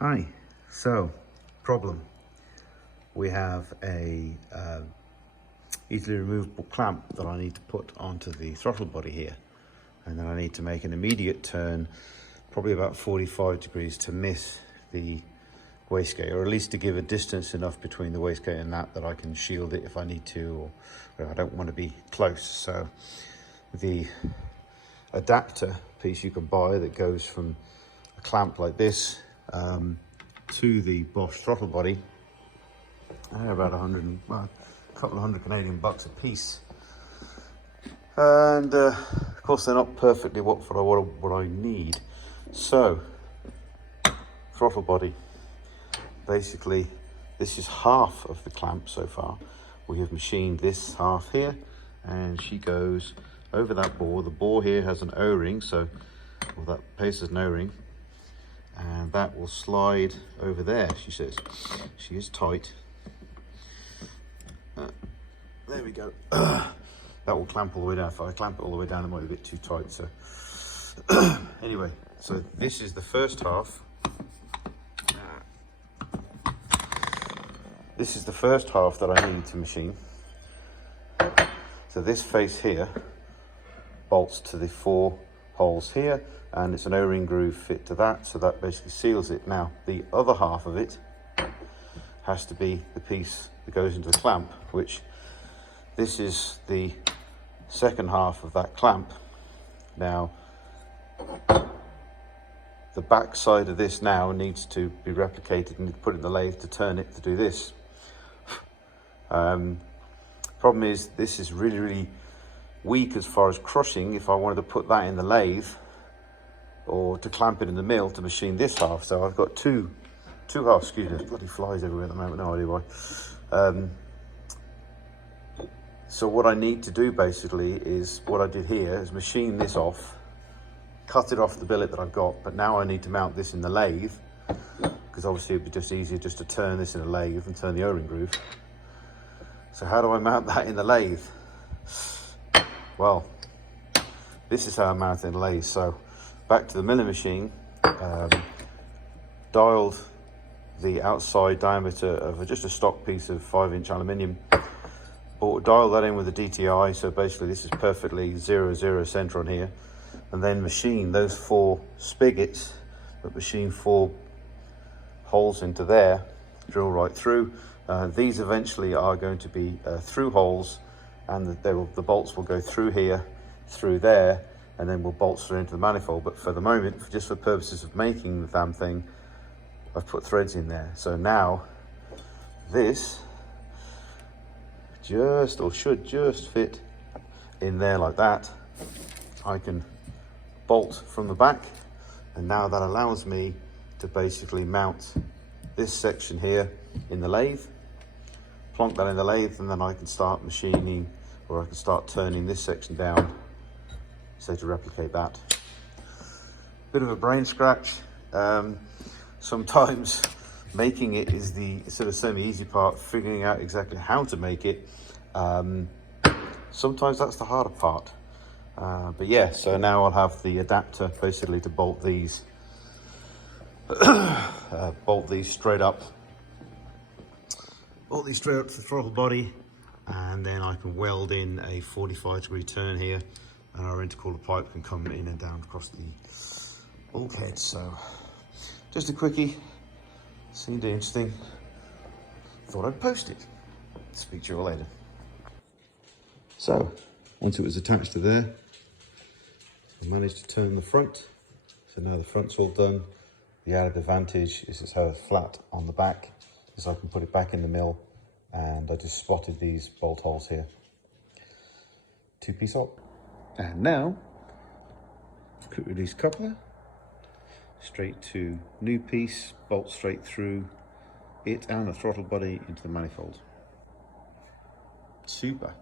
Hi, so problem. We have a easily removable clamp that I need to put onto the throttle body here. And then I need to make an immediate turn, probably about 45 degrees to miss the wastegate, or at least to give a distance enough between the wastegate and that I can shield it if I need to, or I don't want to be close. So the adapter piece you can buy that goes from a clamp like this to the Bosch throttle body, about a couple of hundred Canadian bucks a piece. And of course they're not perfectly what I need. So throttle body, basically this is half of the clamp so far. We have machined this half here, and she goes over that bore. The bore here has an O-ring, so that piece has an O-ring, and that will slide over there. She says she is tight. There we go. That will clamp all the way down. If I clamp it all the way down, it might be a bit too tight. So anyway, so this is the first half. This is the first half that I need to machine. So this face here bolts to the 4 holes here, and it's an O-ring groove fit to that, so that basically seals it. Now the other half of it has to be the piece that goes into the clamp, which this is the second half of that clamp. Now the back side of this now needs to be replicated and put in the lathe to turn it to do this. Problem is, this is really weak as far as crushing if I wanted to put that in the lathe or to clamp it in the mill to machine this half. So I've got two halves. Excuse me, there's bloody flies everywhere at the moment, no idea why. So what I need to do basically is what I did here is machine this off, cut it off the billet that I've got, but now I need to mount this in the lathe, because obviously it'd be just easier just to turn this in a lathe and turn the O-ring groove. So how do I mount that in the lathe? Well, this is how I mount it in the lathe. So back to the milling machine, dialed the outside diameter of just a stock piece of 5-inch aluminium, dial that in with a DTI, so basically this is perfectly 0-0 center on here, and then machine those 4 spigots, but machine 4 holes into there, drill right through. These eventually are going to be through holes, and the bolts will go through here, through there, and then we'll bolt straight into the manifold. But for the moment, just for purposes of making the damn thing, I've put threads in there. So now this should just fit in there like that. I can bolt from the back, and now that allows me to basically mount this section here in the lathe, plonk that in the lathe, and then I can start machining, or I can start turning this section down, so to replicate that. Bit of a brain scratch. Sometimes making it is the sort of semi-easy part, figuring out exactly how to make it. Sometimes that's the harder part. But yeah, so now I'll have the adapter basically to bolt these straight up. Bolt these straight up to the throttle body, and then I can weld in a 45-degree turn here, and our intercooler pipe can come in and down across the bulkhead. So just a quickie. Seemed interesting. Thought I'd post it. Speak to you all later. So once it was attached to there, I managed to turn the front. So now the front's all done. The added advantage is it's flat on the back, so I can put it back in the mill, and I just spotted these bolt holes here. 2-piece op. And now, quick release coupler, straight to new piece, bolt straight through it and the throttle body into the manifold. Super.